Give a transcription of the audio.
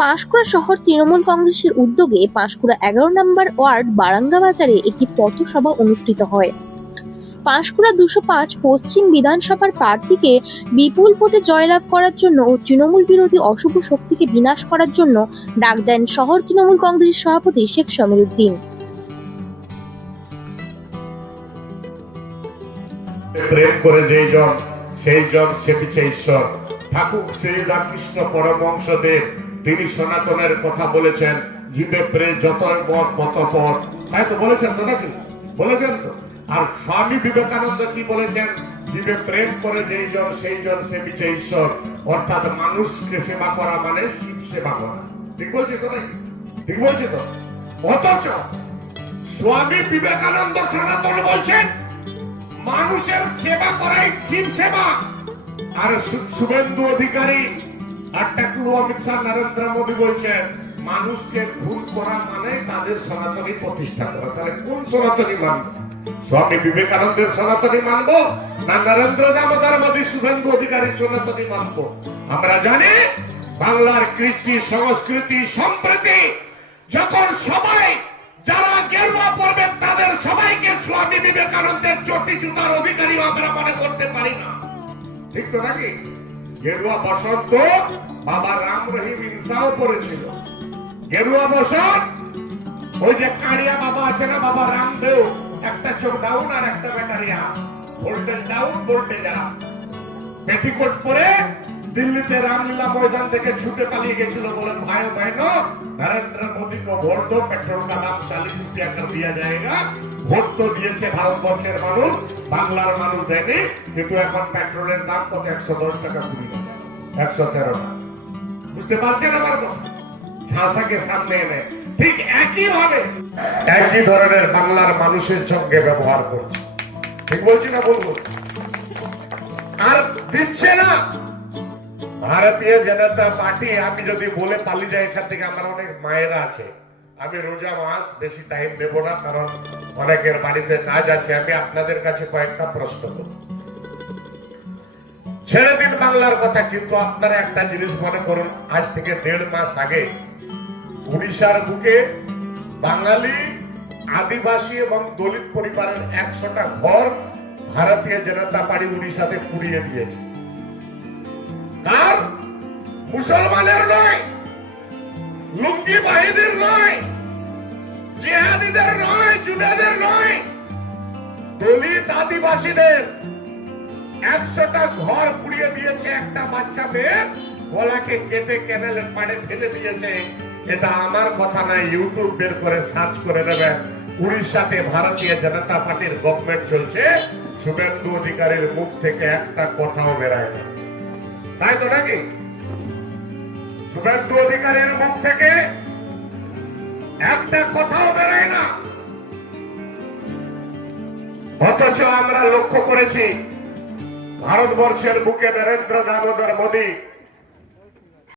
পাঁশকুড়া শহর তৃণমূল কংগ্রেসের উদ্যোগে পাঁশকুড়া 11 নম্বর ওয়ার্ড বারাঙ্গা বাজারে একটি পথসভা অনুষ্ঠিত হয়। পাঁশকুড়া 205 পশ্চিম বিধানসভার প্রার্থীকে বিপুল ভোটে জয়লাভ করার জন্য ও তৃণমূল বিরোধী অশুভ শক্তিকে বিনাশ করার জন্য ডাক দেন শহর তৃণমূল কংগ্রেসের সভাপতি শেখ সমীর উদ্দিন। প্রেম করে যেই জন সেই জন সে পিছে ঈশ্বর। ঠাকুর শ্রী রামকৃষ্ণ পরমহংসদেব তিনি সনাতনের কথা বলেছেন, জীবে প্রেম যতই পথ তত পথ, তাই তো বলেছেন তো নাকি? বলেছেন তো। আর স্বামী বিবেকানন্দ কি বলেছেন? জীবে প্রেম করে যেই জন সেই জন সে পিছে ঈশ্বর। অর্থাৎ মানুষকে সেবা করা মানে শিব সেবা করা। ঠিক বলছি তো নাকি? ঠিক বলছি তো। অথচ স্বামী বিবেকানন্দ সনাতন বলছেন মানুষের সেবা করাই শিব সেবা। আর শুভেন্দু অধিকারী আর ট্যাটু অমিত শাহ নরেন্দ্র মোদী বলছেন মানুষকে ভুল করা মানে তাদের সনাতনী প্রতিষ্ঠা করা। তাহলে কোন সনাতনী মানব? স্বামী বিবেকানন্দের সনাতনী মানবো না নরেন্দ্র দামোদর মোদী শুভেন্দু অধিকারীর সনাতনী মানবো? আমরা জানি বাংলার কৃষ্টি সংস্কৃতি সম্প্রীতি যখন সবাই যারা গেরুয়া পড়বেন তাদের সবাইকে স্বামী বিবেকানন্দের চটি জুতার অধিকারী আমরা মনে করতে পারি না। ঠিক তো নাকি? গেরুয়া বসন্ত বাবা রাম রহিম ইনসাও পড়েছিল। গেরুয়া বসন্ত ওই যে কাড়িয়া বাবা আছে না, বাবা রামদেব, একটা চোখ ডাউন আর একটা battery up, voltage down voltage up, petticoat পরে দিল্লিতে রামলীলা ময়দান থেকে ছুটে পালিয়ে গেছিল বলে ভাই बहनों नरेंद्र मोदी को वोट दो, पेट्रोल का दाम 40 रुपया कर दिया जाएगा। ভোট তো দিয়েছে ভারতবর্ষের মানুষ, বাংলার মানুষ দেয়নি, কিন্তু এখন পেট্রোলের দাম কত? 110 টাকা কুড়ি টাকা, 113 টাকা। বুঝতে পারছেন আমার কথা? ঝাঁসাকে সামনে এনে ঠিক একই ভাবে একই ধরনের বাংলার মানুষের সঙ্গে ব্যবহার করছে। ঠিক বলছি না? বলবো আর দিচ্ছে না ভারতীয় জনতা পার্টি। আমি যদি বলে পালিয়ে যাই এখান থেকে, আমার অনেক মায়েরা আছে, আমি রোজা মাস বেশি টাইম দেব না, কারণ অনেকের বাড়িতে কাজ আছে। আমি আপনাদের কাছে কয়েকটা প্রশ্ন করব, ছেড়ে দিন বাংলার কথা, কিন্তু আপনারা একটা জিনিস মনে করুন, আজ থেকে 1.5 মাস আগে উড়িষ্যার বুকে বাঙালি, আদিবাসী এবং দলিত পরিবারের 100টা ঘর ভারতীয় জনতা পার্টি উড়িষ্যাতে পুড়িয়ে দিয়েছে। আর মুসলমানের নয়, লুঙ্গি বাহিনীর নয়, জিহাদিদের নয়, জুনেদের নয়, দলিত আদিবাসীদের 100টা ঘর পুড়িয়ে দিয়েছে। একটা বাচ্চা মেয়ে গলাকে কেটে ক্যানেলের পাড়ে ফেলে দিয়েছে। এটা আমার কথা না, ইউটিউব বের করে সার্চ করে নেবেন। উড়িষ্যাতে ভারতীয় জনতা পার্টির গভর্নমেন্ট চলছে, শুভেন্দু অধিকারীর মুখ থেকে একটা কথাও বেরায় না, তাই তো নাকি? শুভেন্দু অধিকারীর মুখ থেকে একটা কথাও বেরোয় না। অথচ আমরা লক্ষ্য করেছি ভারতবর্ষের বুকে নরেন্দ্র দামোদর মোদী